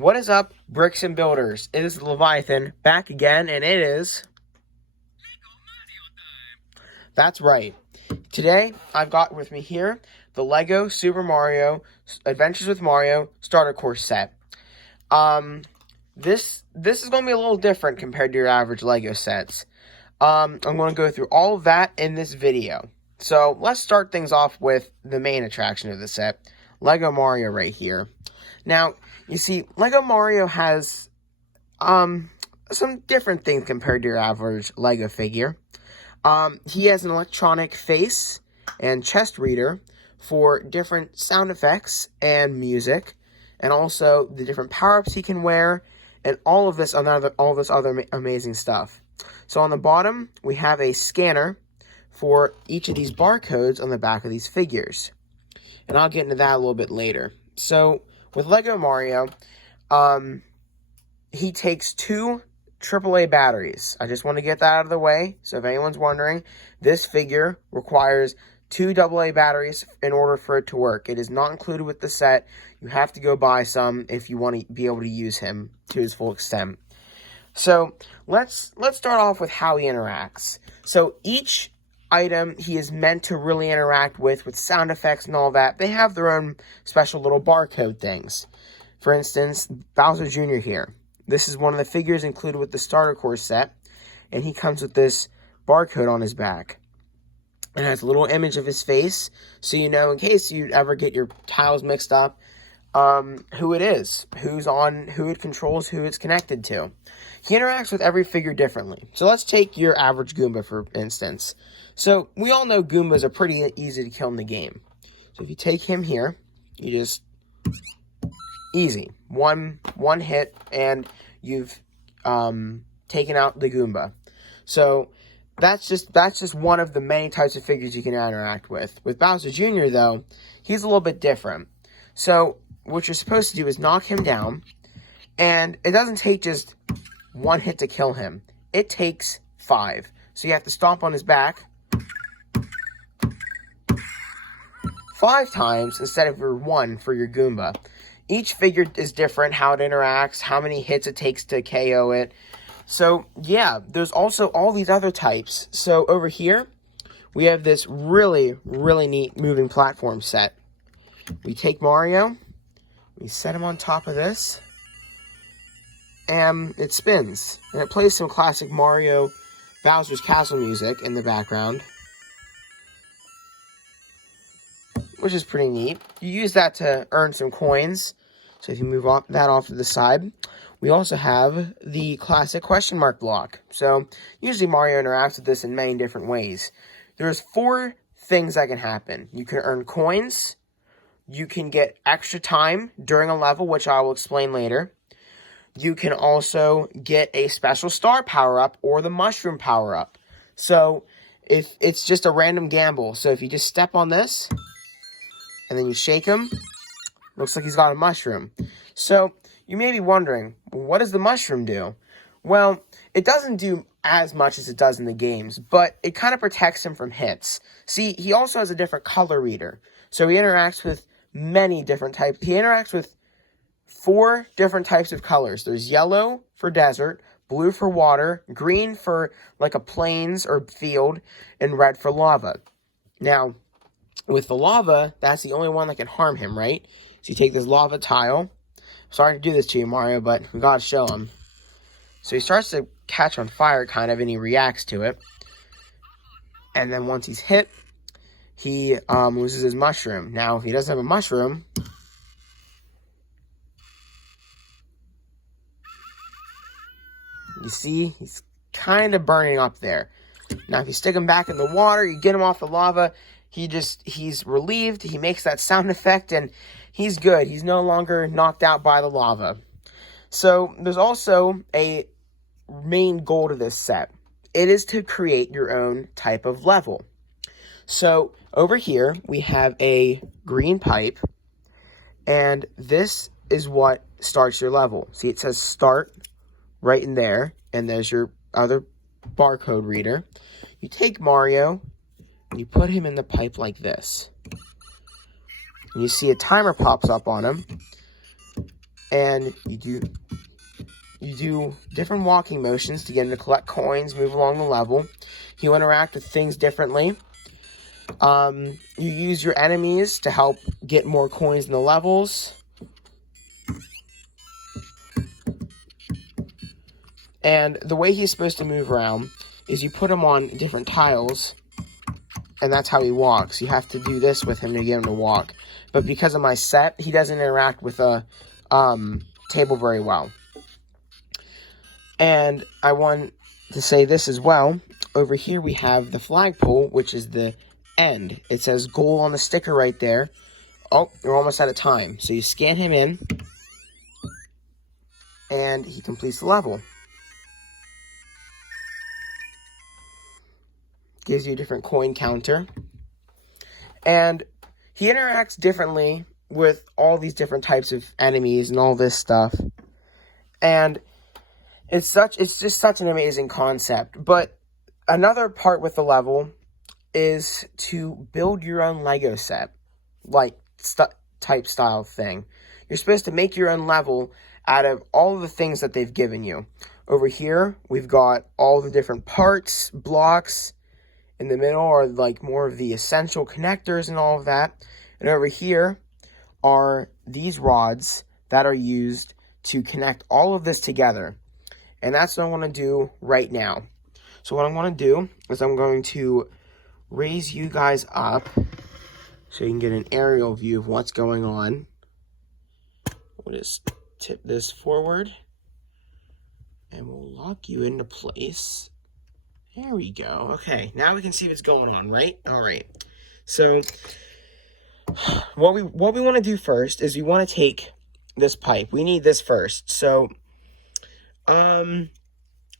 What is up, Bricks and Builders? It is Leviathan back again, and it is That's right. Today, I've got with me here the Lego Super Mario Adventures with Mario Starter Course set. This is going to be a little different compared to your average Lego sets. I'm going to go through all of that in this video. So, let's start things off with the main attraction of the set, Lego Mario right here. Now, you see, Lego Mario has some different things compared to your average Lego figure. He has an electronic face and chest reader for different sound effects and music, and also the different power-ups he can wear, and all of this other amazing stuff. So on the bottom, we have a scanner for each of these barcodes on the back of these figures, and I'll get into that a little bit later. So with Lego Mario, he takes two AAA batteries. I just want to get that out of the way. So if anyone's wondering, this figure requires two AA batteries in order for it to work. It is not included with the set. You have to go buy some if you want to be able to use him to his full extent. So let's start off with how he interacts. So each item he is meant to really interact with sound effects and all that, they have their own special little barcode things. For instance, Bowser Jr. here. This is one of the figures included with the Starter Course set, and he comes with this barcode on his back. It has a little image of his face, so you know in case you ever get your tiles mixed up, who it is, who it controls, who it's connected to. He interacts with every figure differently. So let's take your average Goomba, for instance. So we all know Goombas are pretty easy to kill in the game. So if you take him here, you just... easy. One hit, and you've taken out the Goomba. So that's just one of the many types of figures you can interact with. With Bowser Jr., though, he's a little bit different. So what you're supposed to do is knock him down, and it doesn't take just one hit to kill him. It takes 5. So you have to stomp on his back 5 times instead of your 1 for your Goomba. Each figure is different, how it interacts, how many hits it takes to KO it. So, yeah, there's also all these other types. So, over here, we have this really, really neat moving platform set. We take Mario, we set him on top of this, and it spins. And it plays some classic Mario Bowser's Castle music in the background, which is pretty neat. You use that to earn some coins. So if you move that off to the side, we also have the classic question mark block. So usually Mario interacts with this in many different ways. There's 4 things that can happen. You can earn coins, you can get extra time during a level, which I will explain later. You can also get a special star power-up or the mushroom power-up. So if it's just a random gamble. So if you just step on this, and then you shake him, looks like he's got a mushroom. So, you may be wondering, what does the mushroom do? Well, it doesn't do as much as it does in the games, but it kind of protects him from hits. See, he also has a different color reader. So he interacts with many different types. He interacts with 4 different types of colors. There's yellow for desert, blue for water, green for like a plains or field, and red for lava. Now, with the lava, that's the only one that can harm him, right? So you take this lava tile. Sorry to do this to you, Mario, but we gotta show him. So he starts to catch on fire, kind of, and he reacts to it. And then once he's hit, he loses his mushroom. Now, if he doesn't have a mushroom, you see, he's kind of burning up there. Now, if you stick him back in the water, you get him off the lava, he's relieved, he makes that sound effect, and he's good. He's no longer knocked out by the lava. So, there's also a main goal to this set. It is to create your own type of level. So, over here, we have a green pipe, and this is what starts your level. See, it says start right in there, and there's your other barcode reader. You take Mario, and you put him in the pipe like this. And you see a timer pops up on him. And you do different walking motions to get him to collect coins, move along the level. He'll interact with things differently. You use your enemies to help get more coins in the levels. And the way he's supposed to move around is you put him on different tiles, and that's how he walks. You have to do this with him to get him to walk. But because of my set, he doesn't interact with a table very well. And I want to say this as well. Over here we have the flagpole, which is the end. It says goal on the sticker right there. Oh, you're almost out of time. So you scan him in, and he completes the level. Gives you a different coin counter. And he interacts differently with all these different types of enemies and all this stuff. And it's just such an amazing concept. But another part with the level is to build your own Lego set, like type style thing. You're supposed to make your own level out of all of the things that they've given you. Over here, we've got all the different parts, blocks. In the middle are like more of the essential connectors and all of that. And over here are these rods that are used to connect all of this together. And that's what I want to do right now. So what I'm going to do is I'm going to raise you guys up so you can get an aerial view of what's going on. We'll just tip this forward and we'll lock you into place. There we go. Okay, now we can see what's going on, right? All right. So what we want to do first is we want to take this pipe. We need this first. So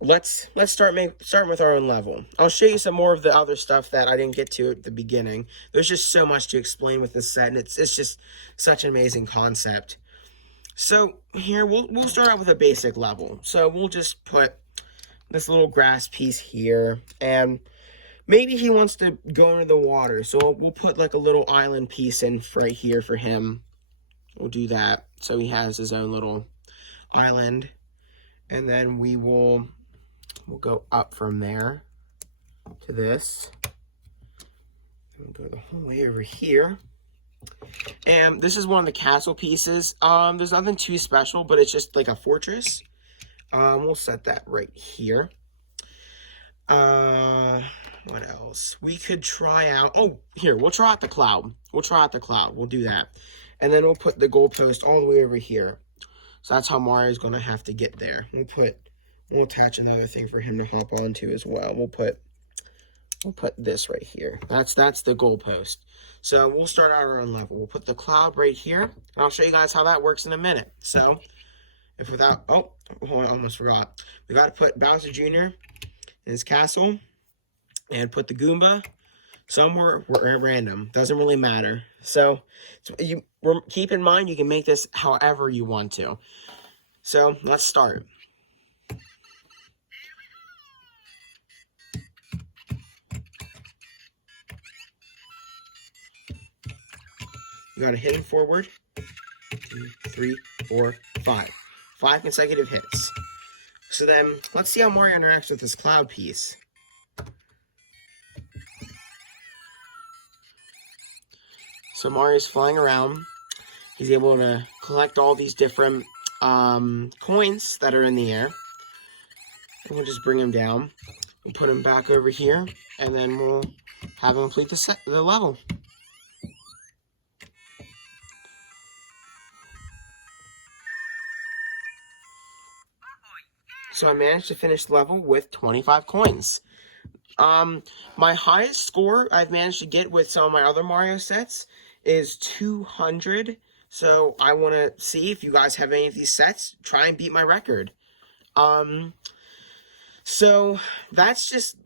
let's start with our own level. I'll show you some more of the other stuff that I didn't get to at the beginning. There's just so much to explain with this set, and it's just such an amazing concept. So here we'll start out with a basic level. So we'll just put this little grass piece here, and maybe he wants to go into the water, so we'll put like a little island piece in right here for him. We'll do that so he has his own little island, and then we'll go up from there to this. We'll go the whole way over here. And this is one of the castle pieces. There's nothing too special, but it's just like a fortress. We'll set that right here. What else? We could try out... Oh, here, we'll try out the cloud. We'll do that. And then we'll put the goalpost all the way over here. So that's how Mario's going to have to get there. We'll attach another thing for him to hop onto as well. We'll put this right here. That's the goalpost. So we'll start out our own level. We'll put the cloud right here. And I'll show you guys how that works in a minute. So... oh, I almost forgot. We got to put Bowser Jr. in his castle and put the Goomba somewhere random. Doesn't really matter. So keep in mind you can make this however you want to. So let's start. You got to hit him forward. 2, 3, 4, 5. 5 consecutive hits. So then, let's see how Mario interacts with this cloud piece. So Mario's flying around. He's able to collect all these different coins that are in the air. And we'll just bring him down. We'll put him back over here. And then we'll have him complete the level. So I managed to finish the level with 25 coins. My highest score I've managed to get with some of my other Mario sets is 200. So I want to see if you guys have any of these sets. Try and beat my record. So that's just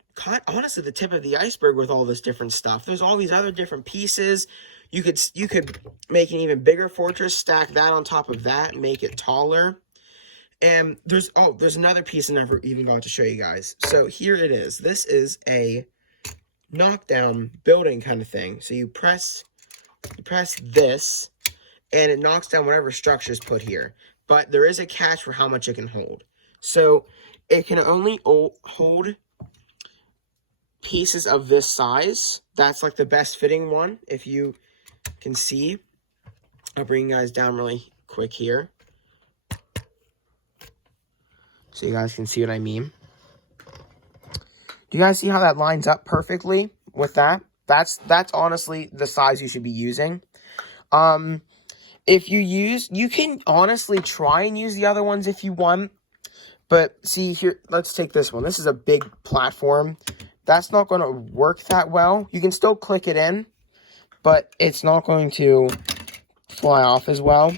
honestly the tip of the iceberg with all this different stuff. There's all these other different pieces. You could make an even bigger fortress, stack that on top of that, make it taller. And there's another piece I never even got to show you guys. So here it is. This is a knockdown building kind of thing. So you press this, and it knocks down whatever structure is put here. but there is a catch for how much it can hold. So it can only hold pieces of this size. That's like the best fitting one, if you can see. I'll bring you guys down really quick here, so you guys can see what I mean. Do you guys see how that lines up perfectly with that? That's honestly the size you should be using. If you can honestly try and use the other ones if you want. But see here, let's take this one. This is a big platform. That's not going to work that well. You can still click it in, but it's not going to fly off as well.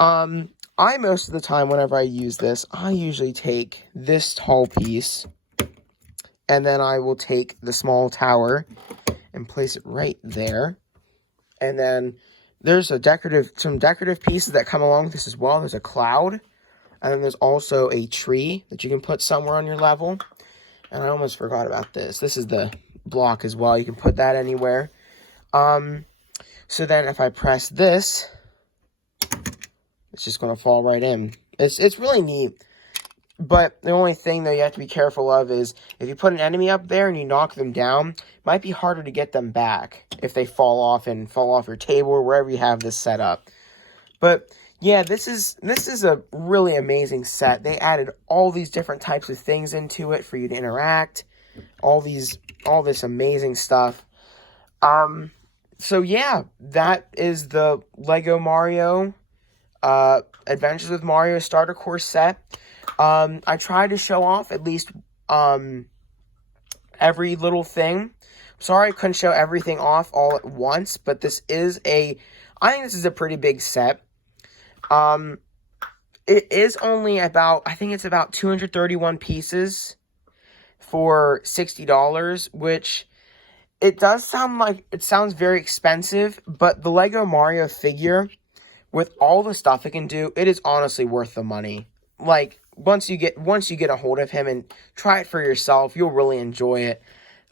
I most of the time, whenever I use this, I usually take this tall piece, and then I will take the small tower and place it right there. And then there's some decorative pieces that come along with this as well. There's a cloud, and then there's also a tree that you can put somewhere on your level. And I almost forgot about this. This is the block as well. You can put that anywhere. So then if I press this, it's just going to fall right in. It's really neat. But the only thing that you have to be careful of is if you put an enemy up there and you knock them down, it might be harder to get them back if they fall off your table or wherever you have this set up. But yeah, this is a really amazing set. They added all these different types of things into it for you to interact. All this amazing stuff. So yeah, that is the Lego Mario Adventures with Mario Starter Course set. I tried to show off at least every little thing. Sorry I couldn't show everything off all at once, but I think this is a pretty big set. It is only about, I think it's about 231 pieces for $60, which it sounds very expensive, but the Lego Mario figure, with all the stuff it can do, it is honestly worth the money. Like, once you get a hold of him and try it for yourself, you'll really enjoy it.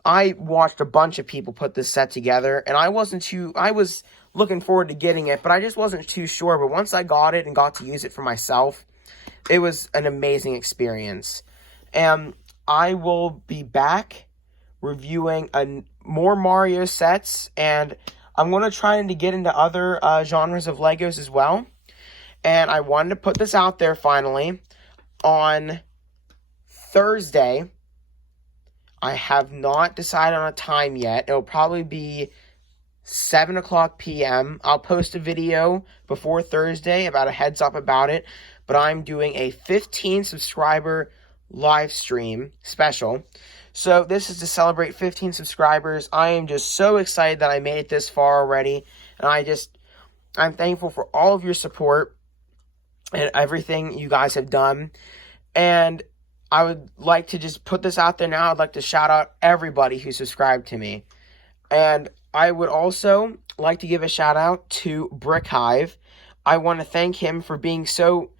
I watched a bunch of people put this set together, and I was looking forward to getting it, but I just wasn't too sure. But once I got it and got to use it for myself, it was an amazing experience. And I will be back reviewing more Mario sets, and I'm going to try to get into other genres of Legos as well. And I wanted to put this out there finally. On Thursday, I have not decided on a time yet. It'll probably be 7 o'clock p.m. I'll post a video before Thursday about a heads up about it. But I'm doing a 15 subscriber live stream special. So this is to celebrate 15 subscribers. I am just so excited that I made it this far already. And I'm thankful for all of your support and everything you guys have done. And I would like to just put this out there now. I'd like to shout out everybody who subscribed to me. And I would also like to give a shout out to Brick Hive. I want to thank him for being so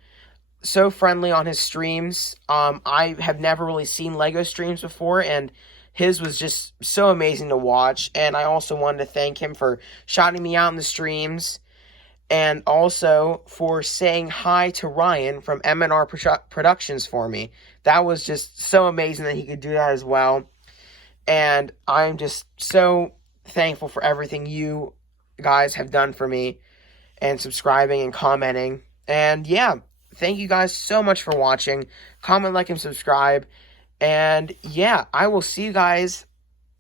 friendly on his streams. I have never really seen Lego streams before, and his was just so amazing to watch. And I also wanted to thank him for shouting me out in the streams, and also for saying hi to Ryan from M&R Productions for me. That was just so amazing that he could do that as well. And I'm just so thankful for everything you guys have done for me, and subscribing and commenting. And yeah, thank you guys so much for watching. Comment, like, and subscribe. And yeah, I will see you guys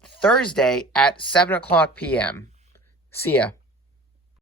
Thursday at 7 o'clock p.m. See ya.